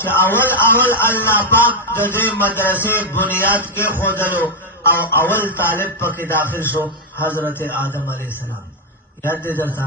چې اول الله پاک د دې مدرسې بنیاد کې خودلو او اول طالب پکې داخل شو حضرت آدم علیہ السلام. یاد دې درته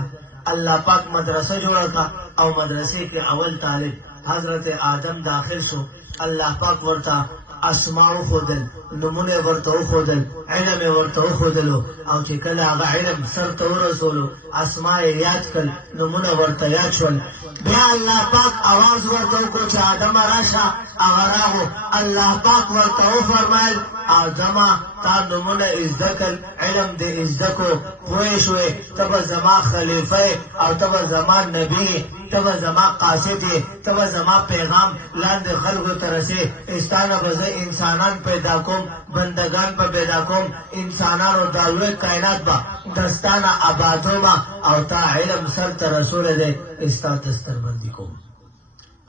الله پاک مدرسه جوړه کا او مدرسې کې اول طالب حضرت آدم داخل شو. الله پاک ورته اسماء خودل، نمونه ورته خودل، علم ورته خودلو او چې کله هغه علم سر ته ورسولو اسماء یاد کړ، نمونه ورته یاد شول. بیا الله پاک आवाज ورته وکړ چې آدم راشه. هغه راغو. الله پاک ورته وفرمایل آدم تا نمونه زده کړ، علم دې زده کو، پوه شوې ته به زما خلیفه او ته به زما نبی، ته به زما قاصد یې، ته به زما پیغام لاندې خلکو ته رسې. استانه به زه انسانان پیدا کوم، بندگان به پیدا کوم، انسانانو دا لوی کائنات به دستانه آبادوم او تا علم سر ته رسولی دی ستا دستربندي کوم.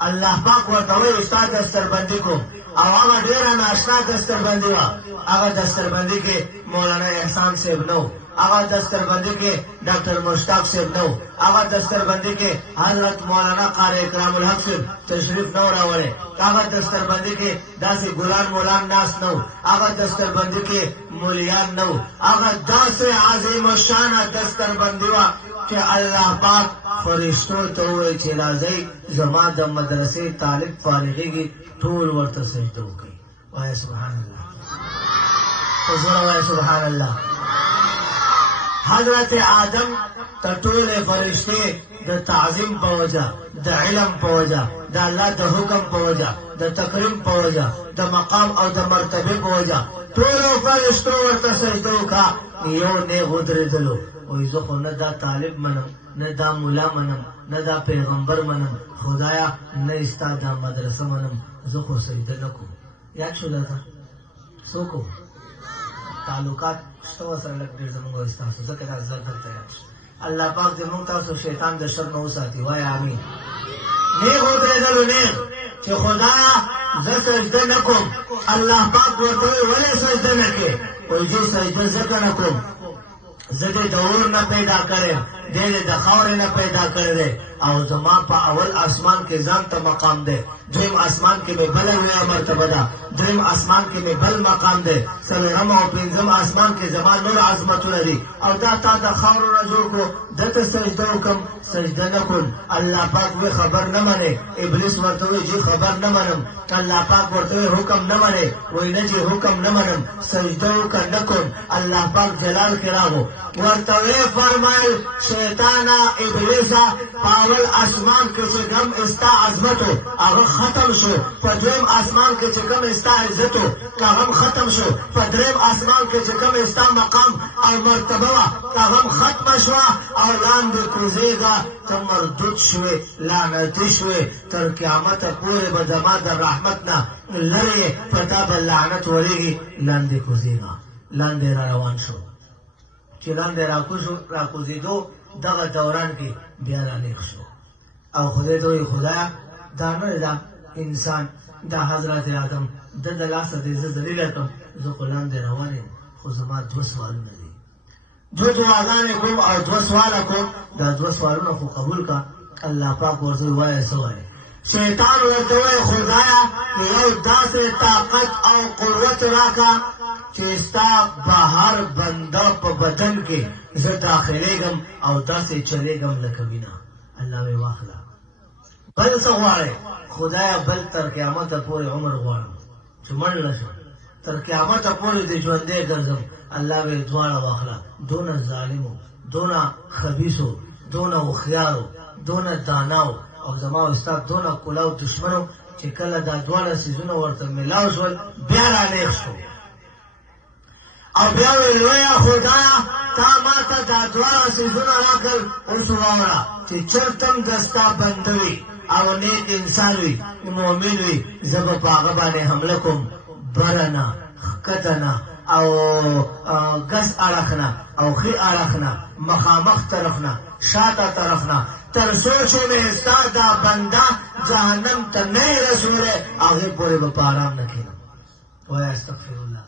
الله پاک ورته وایي ستا دستربندي کوم. او هغه ډېره ناشنا دستربندي وه. هغه دستربندي کې مولانا احسان صاحب نه و، هغه دستربندی کې ډاکټر مشتاق صاحب نو، هغه دستربندی کې حضرت مولانا قاری اکرام الحق صاحب تشریف نو راوړی، هغه دستربندی کې داسې ګلان مولان ناس نو، هغه دستربندی کې مولیان نو. هغه داسې عظیم الشانه دستربندي وه چې الله پاک فرشتو ته ووایي چې راځئ زما د مدرسې طالب فارغېږي، ټول ورته سجده وکړي. وایه سبحان الله، په زړه وایه سبحان الله. حضرت آدم ته ټولې فرشتې د تعظیم په وجه، د علم په وجه، د الله د حکم په وجه، د تکریم په وجه، د مقام او د مرتبه په وجه ټولو فرشتو ورته سجده وکړه. یو نیغ ودرېدلو، وایي زه خو نه دا طالب منم، نه دا مولا منم، نه دا پیغمبر منم، خدایا نه ستا دا مدرسه منم، زه خو سجده نه کوم. یاد شو درته څوک و؟ تعلقات شته ورسره لږ ډېر زموږ او ستاسو، ځکه دا زه دلته یاد شو. الله پاک دې موږ تاسو شیطان د شر نه وساتي. وایه امین. نیغ ودرېدلو، نیغ چې خدایا زه سجده نه کوم. الله پاک ورته وایي ولې سجده نه کوې؟ وایي زه سجده ځکه نه کوم زه دې د اور نه پیدا کړی، دې د خاورې نه پیدا کړی دی او زما په اول اسمان کې ځان ته مقام دی، دویم اسمان کې مې بله لویه مرتبه ده، دریم اسمان کې مې بل مقام دی، څلورم او پنځم اسمان کې زما نور عظمتونه دي او دا تا د خاورو نه جوړ کړو، دته سجده وکړم، سجده نه کړم. الله پاک وی خبر نه منې. ابلیس ورته وی چې خبر نه منم. الله پاک ورته وی حکم نه منې. وی نه چې حکم نه منم، سجده وکړه نه کړم. الله پاک جلال کې راغو ورته وی فرمایل شیطانا ابلیسا په اول اسمان کې چې کوم ستا عظمت و هغه ختم شو، په دویم اسمان کې چې کوم ستا عزت و هغه ختم شو، په دریم اسمان کې چې کوم ستا مقام او مرتبه وه هغه ختمه شوه او لاندې کوزېږه، ته مردود شوې، لعنتي شوې، تر قیامته پورې به زما د رحمت نه لرې په تا به لعنت ورېږي. لاندې کوزېږه. لاندې را روان شو. چې لاندې راکوزېدو دغه دوران کې بیا رانیغ شو او خدای ته وایي خدایا دا نه دا انسان، دا حضرت آدم د لاسه دې زه ذلیله کړم، زه خو لاندې روان یم، خو زما دوه سوالونه دي، دوه دعاګانې کوم او دوه سواله کوم، دا دوه سوالونه خو قبول کا. الله پاک ورته وایي څه وایي؟ شیطان ورته وایي خدایا یو داسې طاقت او قوت راکړه چې ستا بهر بنده په بدن کې زه داخلېږم او داسې چلېږم لکه وینه. الله وی واخله. بل څه غواړې؟ خدایا بل تر قیامته پورې عمر غواړم چې مړ نه شم، تر قیامته پورې دې ژوندی ګرځم. الله وی دواړه واخله. دونه ظالمو، دونه خبیثو، دونه هوښیارو، دونه داناو او زما او ستا دونه کلاو دشمنو چې کله دا دواړه څیزونه ورته میلاو شول بیا رانیغ شو او بیا وی لویه خدایا تا ما ته دا دواړه څیزونه راکړل، اوس واوره چې چېرته هم د ستا بنده وي او نیک انسان وي، مؤمن وي، زه به په هغه باندې حمله کوم، بره نه، ښکته نه او ګس اړخ نه او ښي اړخ نه، مخامخ طرف نه، شاته طرف نه، تر څو چې مې ستا دا بنده جهنم ته نه یې رسولی هغې پورې به په ارام نه کښېنم. وایه استغفرالله.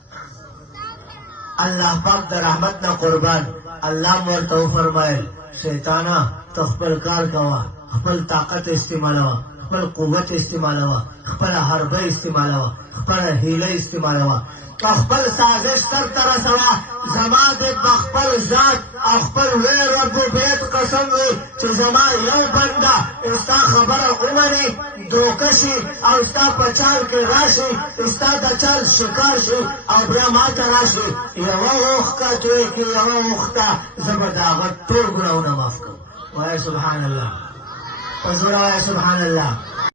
الله پاک د رحمت نه قربان. الله ورته وفرمایل شیطانا ته خپل کار کوه، خپل طاقت استعمالوه، خپل قوت استعمالوه، خپل حربه استعمالوه، خپل هیله استعمالوه او خپل سازش سرته رسوه. زما د بخپل ذات او خپل لوی ربوبیت قسم وي چې زما یو بنده ستا خبره ومني، دوکه شي او ستا په چال کې راشي، ستا د چال شکار شي او بیا ماته راشي، یوه اوښکه توی کړي، یوه اوښکه زه به د هغه ټول ګناهونه معاف کوم. وایه سبحان الله، په زړه وایه سبحان الله.